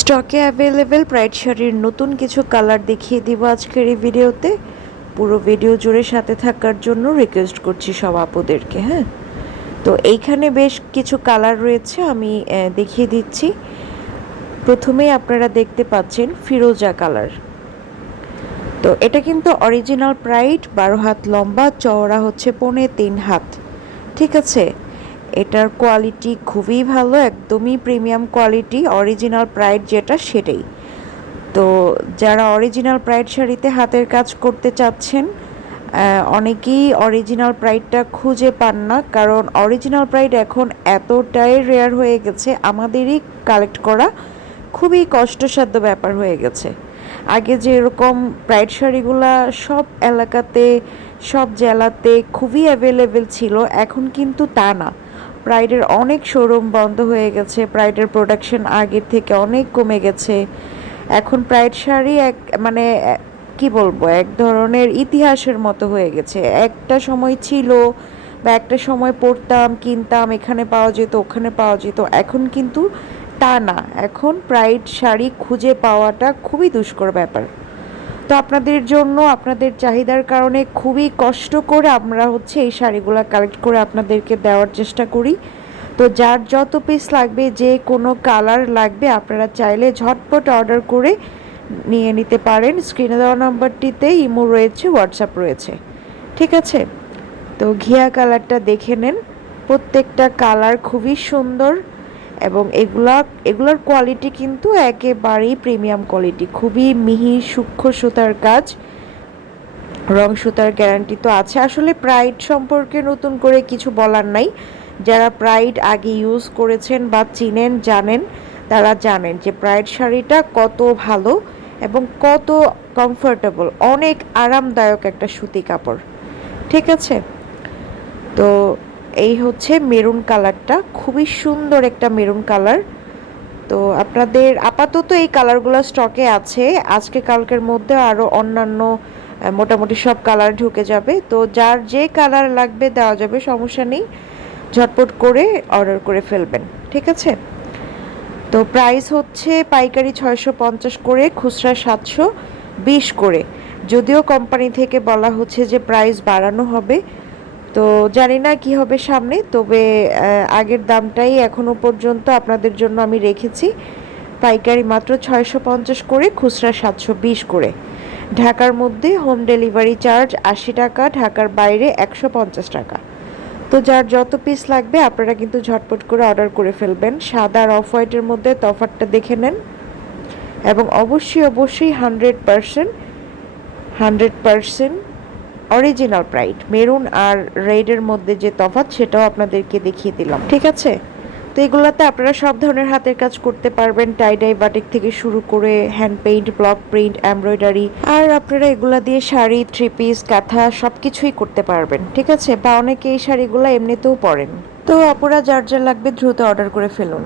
স্টকে available, pride শাড়ির নতুন কিছু কালার দেখিয়ে দিব আজকের এই ভিডিওতে। পুরো ভিডিও জুড়ে সাথে থাকার জন্য রিকোয়েস্ট করছি সব আপুদেরকে হ্যাঁ? তো এইখানে বেশ কিছু কালার রয়েছে, আমি দেখিয়ে দিচ্ছি। প্রথমেই আপনারা দেখতে পাচ্ছেন ফিরোজা কালার। তো এটা কিন্তু অরিজিনাল প্রাইড বারো হাত লম্বা, চওড়া হচ্ছে পৌনে তিন হাত, ঠিক আছে? এটার কোয়ালিটি খুবই ভালো, একদমই প্রিমিয়াম কোয়ালিটি অরিজিনাল প্রাইড যেটা সেটাই। তো যারা অরিজিনাল প্রাইড শাড়িতে হাতের কাজ করতে চাচ্ছেন অনেকেই অরিজিনাল প্রাইডটা খুঁজে পান না, কারণ অরিজিনাল প্রাইড এখন এতটাই রেয়ার হয়ে গেছে, আমাদেরই কালেক্ট করা খুবই কষ্টসাধ্য ব্যাপার হয়ে গেছে। আগে যে এরকম প্রাইড শাড়িগুলা সব এলাকাতে, সব জেলাতে খুবই অ্যাভেলেবেল ছিল, এখন কিন্তু তা না। প্রাইডের অনেক শোরুম বন্ধ হয়ে গেছে। প্রাইডের প্রোডাকশন আগের থেকে অনেক কমে গেছে। এখন প্রাইড শাড়ি এক মানে কি বলব, এক ধরনের ইতিহাসের মতো হয়ে গেছে। একটা সময় ছিল বা একটা সময় পড়তাম, কিনতাম, এখানে পাওয়া যেত, ওখানে পাওয়া যেত। এখন কিন্তু তা না। এখন প্রাইড শাড়ি খুঁজে পাওয়াটা খুবই দুষ্কর ব্যাপার। তো আপনাদের জন্য, আপনাদের চাহিদার কারণে খুবই কষ্ট করে আমরা হচ্ছে এই শাড়িগুলো কালেক্ট করে আপনাদেরকে দেওয়ার চেষ্টা করি। তো যার যত পিস লাগবে, যে কোনো কালার লাগবে, আপনারা চাইলে ঝটপট অর্ডার করে নিয়ে নিতে পারেন। স্ক্রিনে দেওয়া নাম্বারটিতে ইমো রয়েছে হোয়াটসঅ্যাপ রয়েছে। ঠিক আছে? তো ঘিয়া কালারটা দেখে নেন। প্রত্যেকটা কালার খুবই সুন্দর। এবং এগুলা, এগুলোর কোয়ালিটি কিন্তু একেবারেই প্রিমিয়াম কোয়ালিটি খুবই মিহি, সূক্ষ্ম সুতার কাজ। রং সুতার গ্যারান্টি তো আছে। আসলে প্রাইড সম্পর্কে নতুন করে কিছু বলার নাই। যারা প্রাইড আগে ইউজ করেছেন বা চিনেন, জানেন, তারা জানেন যে প্রাইড শাড়িটা কত ভালো এবং কত কমফোর্টেবল অনেক আরামদায়ক একটা সুতি কাপড়। ঠিক আছে? এই হচ্ছে মেরুন কালারটা। খুবই সুন্দর একটা মেরুন কালার। তো আপনাদের আপাতত এই কালারগুলো স্টকে আছে। আজকে কালকের মধ্যে আরও অন্যান্য মোটামুটি সব কালার ঢুকে যাবে। তো যার যে কালার লাগবে দেওয়া যাবে, সমস্যা নেই। ঝটপট করে অর্ডার করে ফেলবেন, ঠিক আছে? তো প্রাইস হচ্ছে পাইকারি ছয়শো পঞ্চাশ করে, খুচরা সাতশো বিশ করে। যদিও কোম্পানি থেকে বলা হচ্ছে যে প্রাইস বাড়ানো হবে। তো জানি না কি হবে সামনে, তবে আগের দামটাই এখনও পর্যন্ত আপনাদের জন্য আমি রেখেছি। পাইকারি মাত্র ছয়শো পঞ্চাশ করে, খুচরা সাতশো বিশ করে। ঢাকার মধ্যে হোম ডেলিভারি চার্জ আশি টাকা, ঢাকার বাইরে একশো পঞ্চাশ টাকা। তো যার যত পিস লাগবে, আপনারা কিন্তু ঝটপট করে অর্ডার করে ফেলবেন। সাদা আর অফ হোয়াইটের মধ্যে তফাতটা দেখে নেন। এবং অবশ্যই অবশ্যই hundred percent hundred percent original pride. Maroon আর রেডের মধ্যে যে তফাৎ, সেটাও আপনাদেরকে দেখিয়ে দিলাম। ঠিক আছে? তো এগুলোতে আপনারা সব ধরনের হাতের কাজ করতে পারবেন। টাই ডাই বাটিক থেকে শুরু করে hand paint, block print, embroidery. আর আপনারা এগুলো দিয়ে শাড়ি, থ্রি পিস, কাঁথা সব কিছুই করতে পারবেন। ঠিক আছে? বা অনেকে এই শাড়িগুলো এমনিতেও পরেন। তো আপনারা যার যা লাগবে দ্রুত অর্ডার করে ফেলুন।